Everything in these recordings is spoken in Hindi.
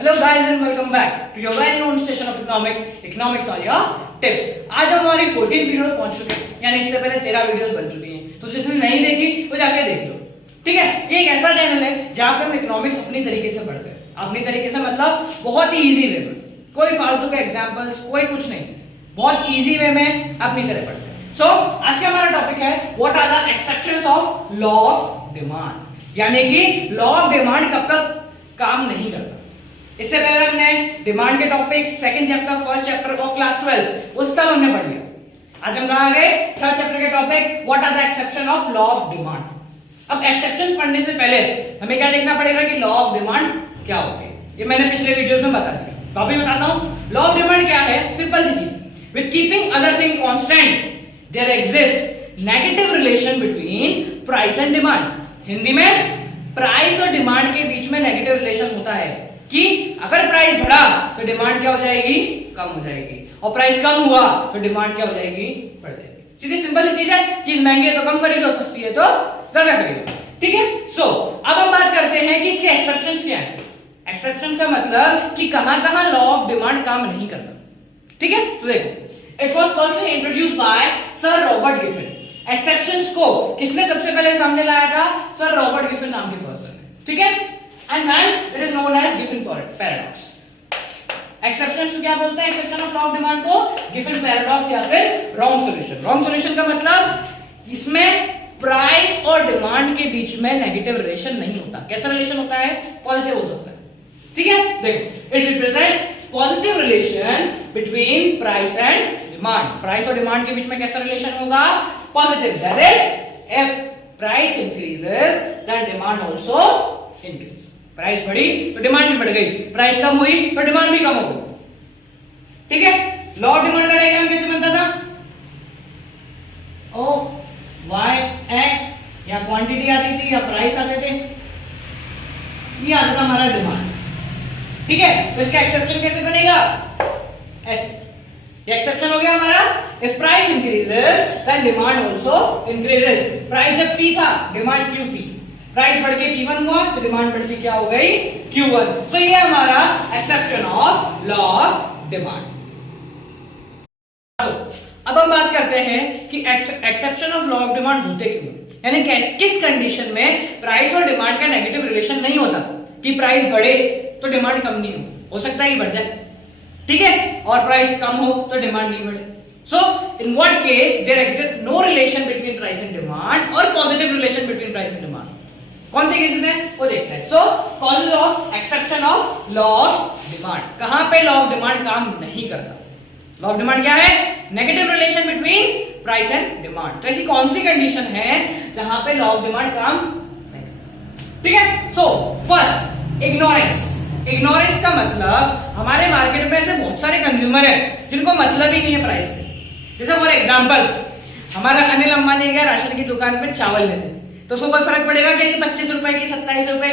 Hello guys and welcome back to your very own station of economics और योर टिप्स। आज हम हमारी 14th वीडियो में पहुंच चुके हैं, यानी इससे पहले 13 वीडियोस बन चुकी हैं। तो जिसने नहीं देखी वो जाके देख लो, ठीक है। ये एक ऐसा चैनल है जहां पे हम इकोनॉमिक्स अपनी तरीके से पढ़ते हैं। अपनी तरीके से मतलब बहुत ही इजी वे में, कोई फालतू के एग्जाम्पल्स, कोई कुछ नहीं, बहुत इजी वे में अपनी तरह पढ़ते हैं। सो आज का हमारा टॉपिक है what are the exceptions of law of demand, यानी कि लॉ ऑफ डिमांड कब तक काम नहीं करता। इससे पहले हमने डिमांड के topic second chapter, first chapter of class 12 वो सब हमने पढ़ लिया। आज हम कहां गए? थर्ड चैप्टर के topic what are the exception of law of demand. अब एक्सेप्शंस पढ़ने से पहले हमें क्या देखना पड़ेगा कि लॉ ऑफ डिमांड क्या होती है। ये मैंने पिछले वीडियोस में बता दिया, तो अभी बताता हूं। लॉ ऑफ डिमांड क्या है? सिंपल सी चीज, with keeping other thing constant there exist negative relation between price and demand. Hindi में प्राइस और डिमांड के बीच में नेगेटिव रिलेशन होता है कि अगर प्राइस बढ़ा तो डिमांड क्या हो जाएगी? कम हो जाएगी, और प्राइस कम हुआ तो डिमांड क्या हो जाएगी? बढ़ जाएगी। सीधी सिंपल सी चीज है। चीज महंगी है तो कम खरीदो, सस्ती है तो ज्यादा खरीदो, ठीक है। सो अब हम बात करते हैं कि इसके एक्सेप्शंस क्या है। एक्सेप्शन का मतलब कि कहां कहां लॉ ऑफ डिमांड काम नहीं करता, ठीक है। तो देखो, it was firstly introduced by sir Robert Giffen. Exceptions को किसने सबसे पहले सामने लाया था? सर रॉबर्ट गिफिन नाम के पर्सन ने, ठीक है। And hence it is known as Giffen paradox. Exceptions को क्या बोलते हैं? Exception of law of demand को गिफिन पैराडॉक्स या फिर रॉन्ग सॉल्यूशन। रॉन्ग सॉल्यूशन का मतलब इसमें प्राइस और डिमांड के बीच में नेगेटिव रिलेशन नहीं होता। कैसा रिलेशन होता है? पॉजिटिव हो सकता है, ठीक है। देखो, it represents positive relation between price and demand. Price और डिमांड के बीच में कैसा रिलेशन होगा? Positive. That is if price increases then demand also increase. Price बढ़ी तो डिमांड भी बढ़ गई, प्राइस कम हुई तो डिमांड भी कम हो गई, ठीक है। लॉ ऑफ डिमांड का डायग्राम कैसे बनता था? ओ वाई एक्स, या क्वांटिटी आती थी या प्राइस आते थे, ये आता था हमारा डिमांड, ठीक है। तो इसका एक्सेप्शन कैसे बनेगा? ऐसे। ये एक्सेप्शन हो गया हमारा, if price increases then demand also increases. Price जब P था, डिमांड Q थी, प्राइस बढ़ के P1 हुआ तो डिमांड बढ़ के क्या हो गई? Q1। सो ये हमारा exception of law of demand. अब हम बात करते हैं कि exception of law of demand होते क्यों, यानी किस कंडीशन में प्राइस और डिमांड का नेगेटिव रिलेशन नहीं होता कि प्राइस बढ़े तो डिमांड कम नहीं हो सकता है कि बढ़ जाए, ठीक है, और प्राइस कम हो तो डिमांड नहीं बढ़े। So in what case there exist no relation between price and demand और positive relation between price and demand. कौन से केसेस हैं वो देखते हैं। So causes of exception of law of demand. कहां पे लॉ ऑफ डिमांड काम नहीं करता? लॉ ऑफ डिमांड क्या है? Negative relation between price and demand. तो ऐसी कौन सी कंडीशन है जहां पे लॉ ऑफ डिमांड काम नहीं करता, ठीक है। So first, ignorance. इग्नोरेंस का मतलब हमारे मार्केट में ऐसे बहुत सारे कंज्यूमर हैं जिनको मतलब ही नहीं है प्राइस से। जैसे फॉर एग्जाम्पल, हमारा अनिल अंबानी गया राशन की दुकान पे चावल लेने, तो उसको कोई फर्क पड़ेगा क्या कि 25 रुपए की 27 रुपए?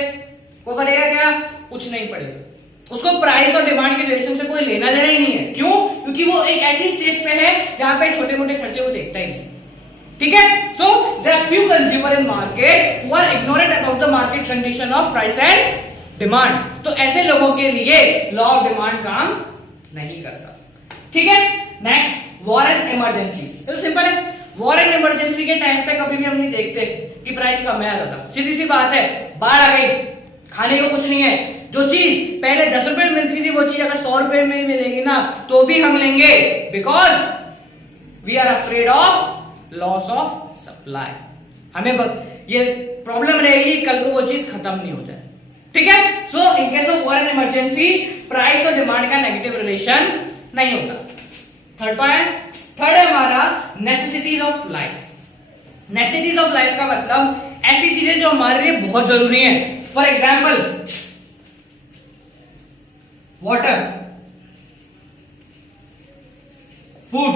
कोई फर्क क्या? कुछ नहीं पड़ेगा। उसको प्राइस और डिमांड के रिलेशन से कोई लेना देना ही नहीं है। क्यों? क्योंकि वो एक ऐसी स्टेज पे है जहां पे छोटे मोटे खर्चे वो देखता ही नहीं, ठीक है। So there are few consumer in market who are ignorant about the market condition of price and demand. तो ऐसे लोगों के लिए लॉ ऑफ डिमांड काम नहीं करता, ठीक है। Next, war and emergency. तो सिंपल है, वॉर एंड इमरजेंसी के टाइम पे कभी भी हम नहीं देखते कि प्राइस कम है ज्यादा। सीधी सी बात है, बाढ़ आ गई, खाने को कुछ नहीं है, जो चीज पहले 10 रुपए में मिलती थी वो चीज अगर 100 रुपए में मिलेगी ना तो भी हम लेंगे, because we are afraid of loss of supply. हमें ये प्रॉब्लम रहेगी कल को वो चीज खत्म नहीं हो जाए, ठीक है। So in case of war and emergency price और डिमांड का नेगेटिव रिलेशन नहीं होता। थर्ड पॉइंट, थर्ड है हमारा necessities of life. Necessities of life का मतलब ऐसी चीजें जो हमारे लिए बहुत जरूरी हैं। For example, water, food,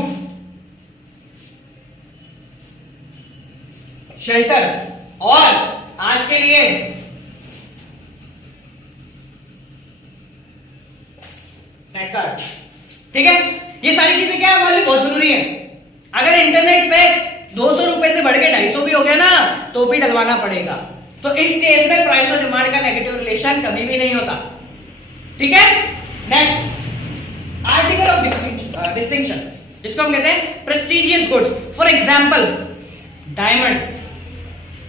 shelter, और आज के लिए नेट कार्ड, ठीक है। ये सारी चीजें क्या हमारे लिए बहुत जरूरी है। अगर इंटरनेट पे 200 रुपए से बढ़ के 250 भी हो गया ना तो भी डलवाना पड़ेगा। तो इस केस में प्राइस और डिमांड का नेगेटिव रिलेशन कभी भी नहीं होता, ठीक है। नेक्स्ट, आर्टिकल ऑफ डिस्टिंक्शन, जिसको हम कहते हैं prestigious goods. For example, diamond,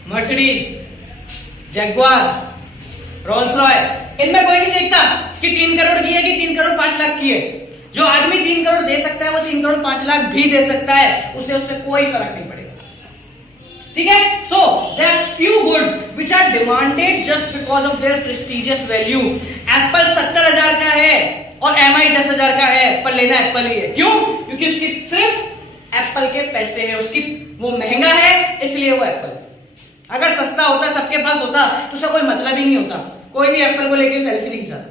Mercedes, Jaguar, Rolls Royce, इनमें कोई नहीं देखता कि 3 करोड़ की है कि 3 करोड़ 5 लाख की है। जो आदमी 3 करोड़ दे सकता है वो 3 करोड़ 5 लाख भी दे सकता है, उससे कोई फर्क नहीं पड़ेगा। ठीक है। So there are few goods which are demanded just because of their prestigious value. Apple 70,000 का है और एमआई 10,000 का है, पर लेना एप्पल ही है। क्यों? क्योंकि उसकी सिर्फ एप्पल के पैसे हैं, उसकी वो महंगा है इसलिए वो एप्पल। अगर सस्ता होता, सबके पास होता, तो उसका कोई मतलब ही नहीं होता, कोई भी एप्पल को लेके सेल्फी नहीं खिंचाता।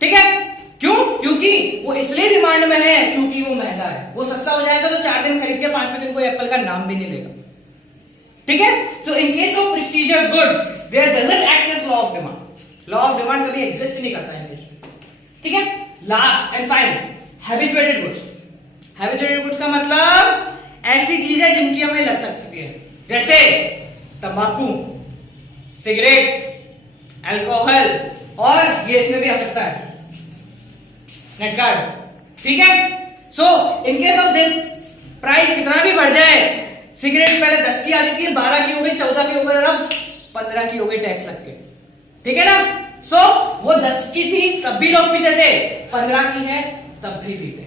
ठीक है। क्यों? क्योंकि वो इसलिए डिमांड में है क्योंकि वो महंगा है। वो सस्ता हो जाएगा तो 4 दिन खरीद के 5वें दिन कोई एप्पल का नाम भी नहीं लेगा। ठीक है। तो in case of prestigious good there doesn't access law of demand. Law of demand कभी एग्जिस्ट नहीं करता है इंग्लिश में। ठीक है। Last and final, habituated goods. Habituated goods का मतलब ऐसी चीजें जिनकी हमें लत लग चुकी है, जैसे तंबाकू, सिगरेट, अल्कोहल, और ये इसमें भी आ सकता है नेट कार्ड। ठीक है। So in case of this, price कितना भी बढ़ जाए, सिगरेट पहले 10 की आती थी, 12 की हो गई, 14 की हो गई, अब 15 की हो गई टैक्स लग के। ठीक है ना। सो वो 10 की थी तब भी लोग पीते थे, 15 की है तब भी पीते,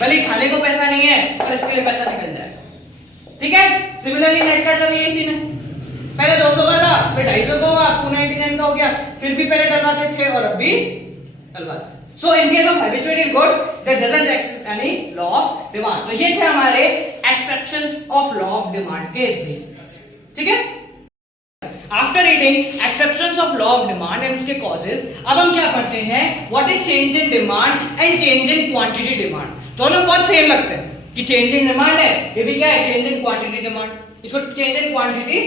भले खाने को पैसा नहीं है और इसके लिए पैसा निकल जाएगा। ठीक है। सिमिलरली नेट कार्ड का भी यही सीन है, पहले 200 का था, फिर 250 का होगा, 299 का हो गया, फिर भी पहले डलवाते थे और अब भी डलवाते। So in case of habituated goods, there doesn't exist any law of demand. तो ये थे हमारे exceptions of law of demand के reasons. ठीक है। After reading exceptions of law of demand and उसके causes, अब हम क्या पढ़ते हैं? What is change in demand and change in quantity demand? दोनों बहुत सेम लगते हैं कि change in demand है, ये भी क्या है? change in quantity demand. इसको change in quantity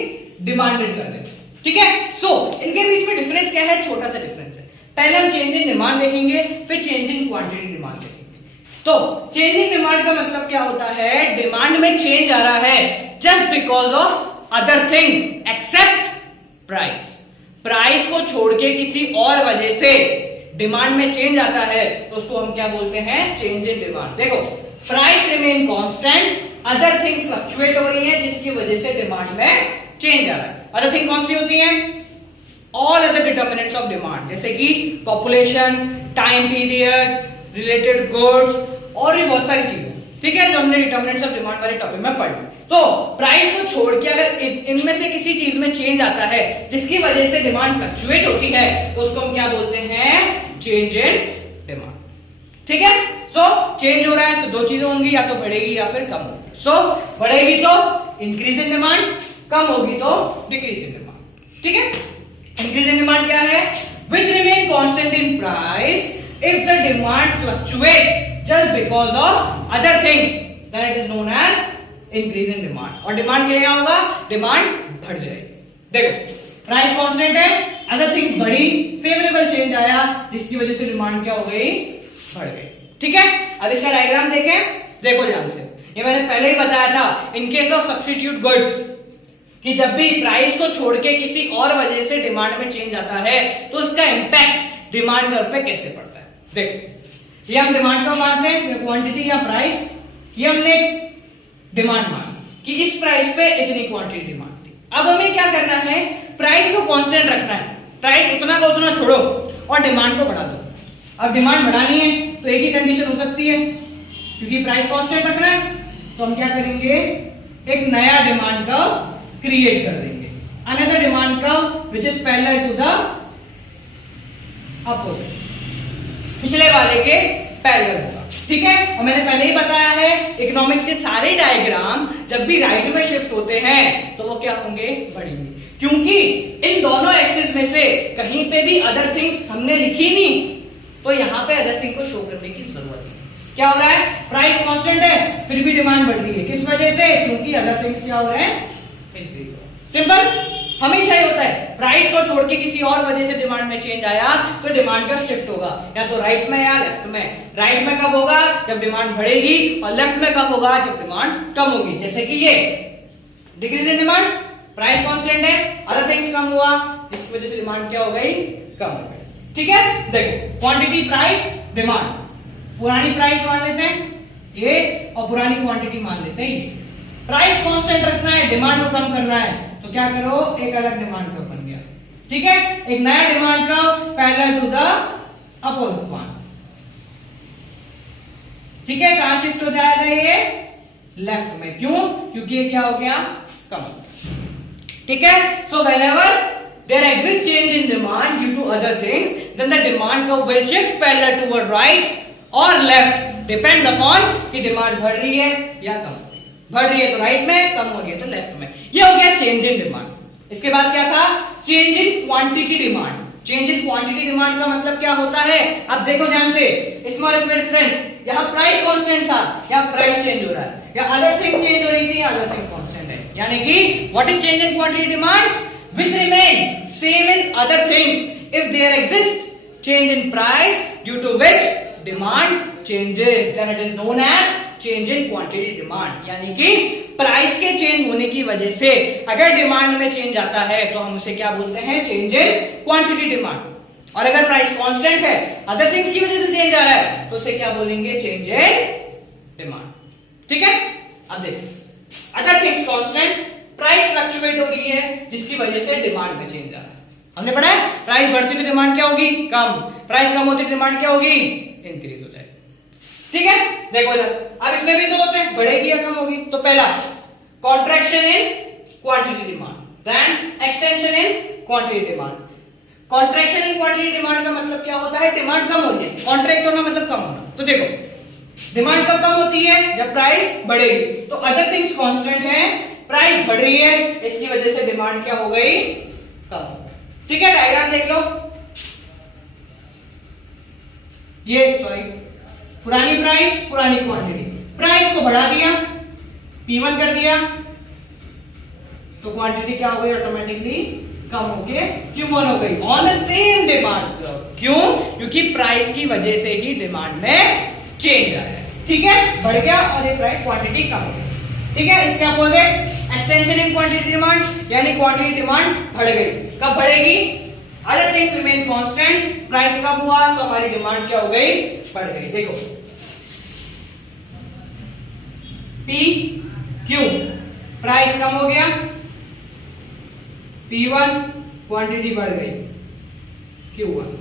demanded कर दें। ठीक है। So इनके बीच में डिफरेंस क्या है? छोटा सा डिफरेंस है। पहले हम चेंज इन डिमांड देखेंगे, फिर चेंज इन क्वांटिटी डिमांड देखेंगे। तो चेंज इन डिमांड का मतलब क्या होता है? डिमांड में चेंज आ रहा है just because of other thing except price. Price को छोड़ के किसी और वजह से डिमांड में चेंज आता है तो उसको हम क्या बोलते हैं? Change in demand. देखो, price remain constant, other thing fluctuate हो रही है जिसकी वजह से डिमांड में चेंज आ रहा है। अदर थिंग कौन सी होती है? All other determinants of demand, जैसे कि population, time period, related goods और भी बहुत सारी चीजें। ठीक है, जो हमने डिटर्मिनेंट्स ऑफ डिमांड वाले टॉपिक में पढ़ी। तो प्राइस को छोड़ के अगर इनमें से किसी चीज में चेंज आता है जिसकी वजह से डिमांड फ्लक्चुएट होती है तो उसको हम क्या बोलते हैं? Change in demand. ठीक है। सो चेंज हो रहा है तो दो चीजें होंगी, या तो बढ़ेगी या फिर कम होगी। सो बढ़ेगी तो इंक्रीज इन डिमांड, कम होगी तो डिक्रीज इन डिमांड। ठीक है। इंक्रीज इन डिमांड क्या है? Which remain constant in price if the demand fluctuates just because of other things, then it is known as increase in demand. और डिमांड क्या होगा? डिमांड बढ़ जाएगी। देखो, प्राइस कांस्टेंट है, अदर थिंग्स बढ़ी, फेवरेबल चेंज आया जिसकी वजह से डिमांड क्या हो गई? बढ़ गई। ठीक है। अब इसका डायग्राम देखें, देखो ध्यान से, ये मैंने पहले ही बताया था इन केस ऑफ सब्स्टिट्यूट गुड्स कि जब भी प्राइस को छोड़ के किसी और वजह से डिमांड में चेंज आता है तो उसका इंपैक्ट डिमांड कर्व पे कैसे पड़ता है। देखो, ये हम डिमांड कर्व मानते हैं, क्वांटिटी या प्राइस, ये हमने डिमांड मानी कि इस प्राइस पे इतनी क्वांटिटी डिमांड थी। अब हमें क्या करना है? प्राइस को कांस्टेंट रखना है, प्राइस उतना का उतना छोड़ो और डिमांड को बढ़ा दो। अब डिमांड बढ़ानी है तो एक ही कंडीशन हो सकती है, क्योंकि प्राइस कांस्टेंट रखना है तो हम क्या करेंगे? एक नया डिमांड कर्व क्रिएट कर देंगे, another demand curve which is parallel to the opposite, पिछले वाले के पैरेलल होगा। ठीक है। और मैंने पहले ही बताया है इकोनॉमिक्स के सारे डायग्राम जब भी राइट में शिफ्ट होते हैं तो वो क्या होंगे? बढ़ेंगे, क्योंकि इन दोनों एक्सिस में से कहीं पे भी अदर थिंग्स हमने लिखी नहीं तो यहां पे अदर थिंग को शो करने की जरूरत है। क्या हो रहा है? प्राइस कांस्टेंट है फिर भी डिमांड बढ़ रही है, किस वजह से? क्योंकि अदर थिंग्स क्या हो रहे हैं? सिंपल, हमेशा ही होता है, प्राइस को छोड़ के किसी और वजह से डिमांड में चेंज आया तो डिमांड का शिफ्ट होगा, या तो राइट में या लेफ्ट में। राइट में कब होगा? जब डिमांड बढ़ेगी, और लेफ्ट में कब होगा? जब डिमांड कम होगी। जैसे कि ये decrease in demand, price constant है, अदर थिंग्स कम हुआ, जिसकी वजह से डिमांड क्या हो गई? कम हो गई। ठीक है, देखो क्वांटिटी प्राइस डिमांड, पुरानी प्राइस मान लेते हैं ये और पुरानी क्वांटिटी मान लेते हैं ये। प्राइस कांस्टेंट रखना है, डिमांड को कम करना है, तो क्या करो, एक अलग डिमांड कर्व बन गया। ठीक है, एक नया demand curve parallel to the opposite one. ठीक है, कहां शिफ्ट हो जाएगा ये, लेफ्ट में। क्यों, क्योंकि ये क्या हो गया, कम। ठीक है, so whenever there exist change in demand due to other things, then the demand curve will shift parallel toward right और लेफ्ट, डिपेंड्स अपॉन कि डिमांड बढ़ रही है या कम। बढ़ रही है तो राइट में, कम हो रही है तो लेफ्ट में। ये हो गया चेंज इन डिमांड। इसके बाद क्या था, change in quantity demand. Change in quantity demand का मतलब क्या होता है, अब देखो ध्यान से, स्मॉल फ्रेंड्स, यहाँ प्राइस कांस्टेंट था, यहाँ प्राइस चेंज हो रहा है, या अदर थिंग चेंज हो रही थी, अदर थिंग कांस्टेंट है। यानी कि what is change in quantity demand, which remain same in other things if there exists change in price due to which demand changes, then it is known as change in quantity demand। यानी कि प्राइस के चेंज होने की वजह से अगर डिमांड में चेंज आता है तो हम उसे क्या बोलते हैं, चेंज इन क्वांटिटी डिमांड। और अगर प्राइस कांस्टेंट है, अदर थिंग्स की वजह से चेंज आ रहा है, तो उसे क्या बोलेंगे, चेंज इन डिमांड। ठीक है, अब देखिए, other things constant, price fluctuate हो रही है जिसकी वजह से डिमांड में चेंज आ रहा है। हमने पढ़ा है, प्राइस बढ़ती तो डिमांड क्या होगी, कम। प्राइस कम होती तो डिमांड क्या होगी, इंक्रीज हो जाएगी। ठीक है, देखो इधर, अब इसमें भी दो होते हैं, बढ़ेगी या कम होगी। तो पहला contraction in quantity demand, then extension in quantity demand. Contraction in quantity demand का मतलब क्या होता है, डिमांड कम हो रही है, कॉन्ट्रैक्ट होना मतलब कम होना। तो देखो, डिमांड कब कम होती है, जब प्राइस बढ़ेगी। तो अदर थिंग्स कांस्टेंट है, प्राइस बढ़ रही है, इसकी वजह से डिमांड क्या हो गई, कम। ठीक है, डायग्राम देख लो, ये सॉरी, पुरानी प्राइस पुरानी क्वांटिटी, प्राइस को बढ़ा दिया, P1 कर दिया, तो क्वांटिटी क्या हो गई, ऑटोमेटिकली कम होके Q1 हो गई ऑन द सेम डिमांड। क्यों, क्योंकि प्राइस की वजह से ही डिमांड में चेंज आया है। ठीक है, बढ़ गया और ये प्राइस क्वांटिटी कम हो गई। ठीक है, इसके opposite extension in quantity demand, यानी क्वांटिटी डिमांड बढ़ गई। कब बढ़ेगी, other things remain constant, price कम हुआ तो हमारी डिमांड क्या हो गई, बढ़ गई। देखो P Q, प्राइस कम हो गया, P1 क्वांटिटी बढ़ गई, Q1।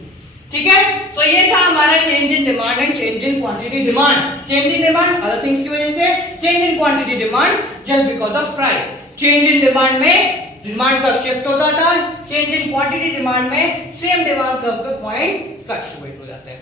ठीक है, सो ये था हमारा change in demand and change in quantity demand. Change in demand other things की वजह से, change in quantity demand just because of price. Change in demand में डिमांड कर्व शिफ्ट होता था, चेंज इन क्वांटिटी डिमांड में सेम डिमांड कर्व पे पॉइंट फ्लक्चुएट हो जाते हैं।